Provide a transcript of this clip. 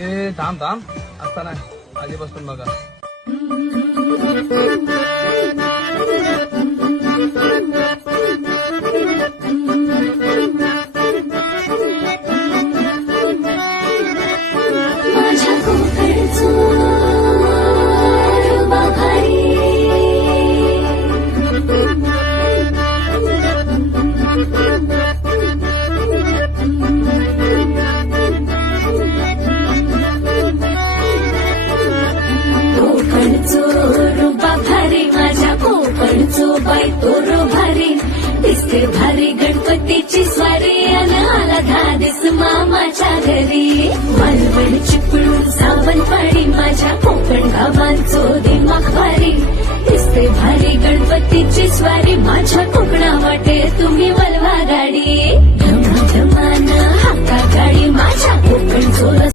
ए थांब थांब आता नाही आधीपासून बघा. माझ्या कोकणचो बाभारी कोकणचो रुबा भारी माझ्या कोकणचो बाई तो रो भारी दिसते भारी गणपतीची स्वारी अन आला धादिस मामाच्या घरी मालवण चिपळूण सावंतवाडी माझ्या कोकण गावांचो दिमाग भारी दिसते भारी गणपतीची स्वारी माझ्या